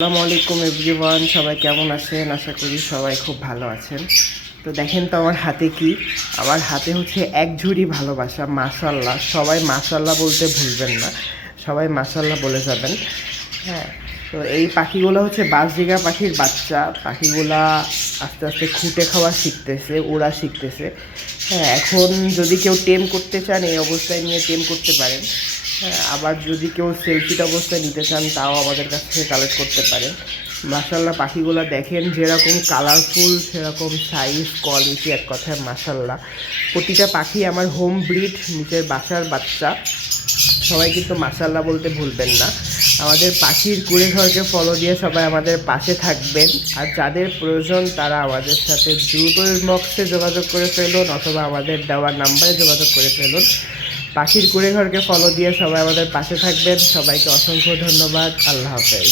আসসালামু আলাইকুম এভরিওয়ান, সবাই কেমন আছেন? আশা করি সবাই খুব ভালো আছেন। তো দেখেন তো আমার হাতে কি, আমার হাতে হচ্ছে এক ঝুড়ি ভালোবাসা। মাশাল্লাহ, সবাই মাশাল্লাহ বলতে ভুলবেন না, সবাই মাশাল্লাহ বলে যাবেন। হ্যাঁ, তো এই পাখিগুলো হচ্ছে বাজরিগা পাখির বাচ্চা। পাখিগুলা আস্তে আস্তে খুঁটে খাওয়া শিখতেছে, ওরা শিখতেছে। হ্যাঁ, এখন যদি কেউ টেম করতে চান এই অবস্থায় নিয়ে টেম করতে পারেন। হ্যাঁ, আবার যদি কেউ সেলফিট অবস্থায় নিতে চান তাও আমাদের কাছ থেকে কালেক্ট করতে পারেন। মাশাল্লাহ, পাখিগুলো দেখেন যেরকম কালারফুল সেরকম সাইজ কোয়ালিটি, এক কথায় মাশাল্লাহ। প্রতিটা পাখি আমার হোম ব্রিড, নিজের বাসার বাচ্চা। সবাই কিন্তু মাশাল্লাহ বলতে ভুলবেন না। আমাদের পাখির কুঁড়েঘরকে ফলো দিয়ে সবাই আমাদের পাশে থাকবেন। আর যাদের প্রয়োজন তারা আমাদের সাথে দ্রুত ইনবক্সে যোগাযোগ করে ফেলুন অথবা আমাদের দেওয়ার নাম্বারে যোগাযোগ করে ফেলুন। পাখির কুঁড়েঘরকে ফলো দিয়ে সবাই আমাদের পাশে থাকবেন। সবাইকে অসংখ্য ধন্যবাদ। আল্লাহ হাফেজ।